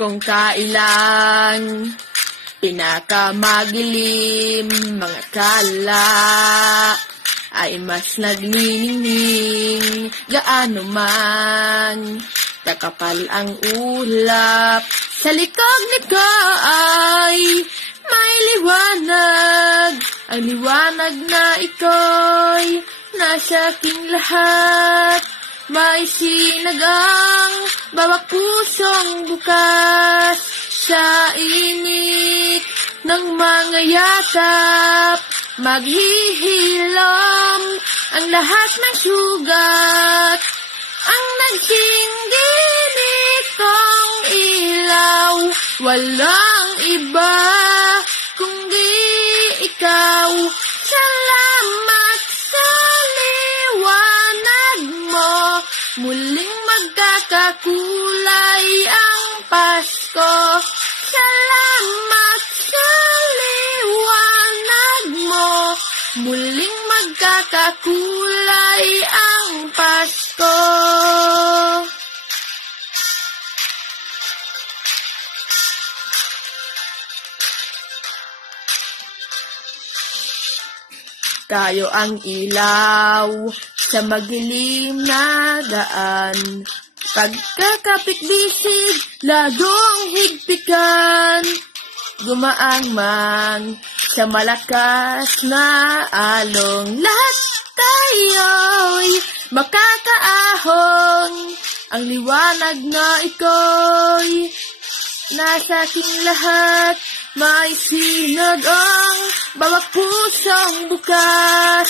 Kung kailan pinakamagilim mga tala ay mas nagniningning, gaano man kakapal ang ulap, sa likod nito ay may liwanag. Ang liwanag na ito'y nasa aking lahat. May sinagang bawat pusong bukas, sa init ng mga yatap maghihilom ang lahat ng sugat. Ang nagsinggit kong ilaw, walang iba kundi ikaw. Salamat sa liwanag mo, muling magkakakulay ang Pasko. Salamat sa liwanag mo, muling magkakakulay ang Pasko. Tayo ang ilaw sa madilim na daan, pagkakapit-bisig ladong higpikan. Gumaang man sa malakas na along, lahat tayo'y makakaahon. Ang liwanag na ito'y nasa aking lahat. May sinag ang bawat pusong bukas,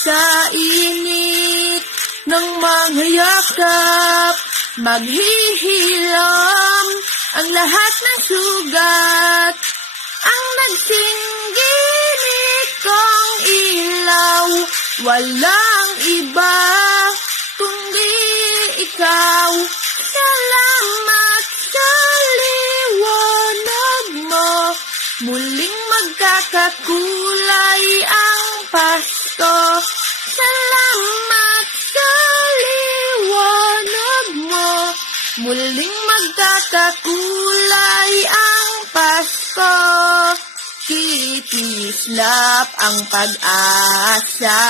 sa init ng mga yakap maghihilom ang lahat ng sugat. Ang nagsinggit kong ilaw, walang iba kundi ikaw. Salamat sa liwanag mo, muling magkakakulay ang Pasko. Salamat sa liwanag mo, muling magkakakulay ang Pasko. Kitislap ang pag-asa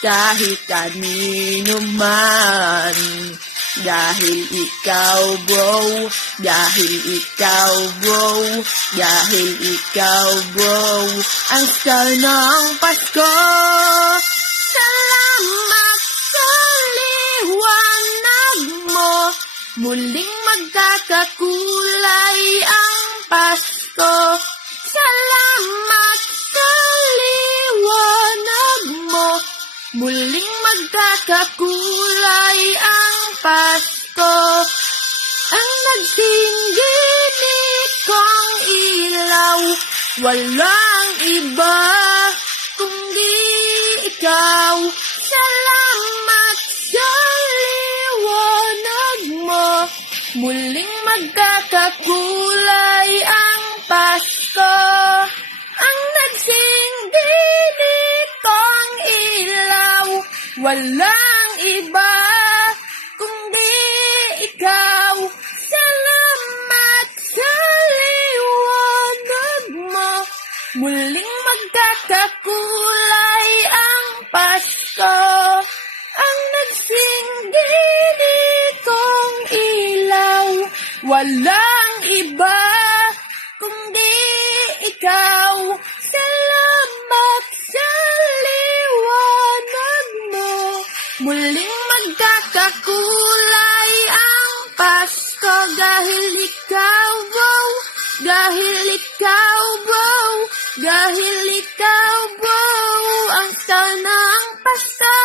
kahit kanino man. Dahil ikaw bro, dahil ikaw bro, dahil ikaw bro, ang star ng Pasko. Salamat sa liwanag mo, muling magkakakulay ang Pasko. Salamat sa liwanag mo, muling magkakakulay ang Pasko. Ang nagsinggit kong ilaw, walang iba kundi ikaw. Salamat sa liwanag mo, muling magkakakulay ang Pasko. Ang nagsinggit kong ilaw, walang iba kundi ikaw. Salamat sa liwanag mo, muling magkakakulay ang Pasko. Ang nagsinggit kong ilaw, walang iba kundi ikaw. Salamat sa liwanag mo, muling magkakakulay ang Pasko. Dahil ikaw wow, dahil ikaw wow, dahil ikaw wow, ang star ng Pasko.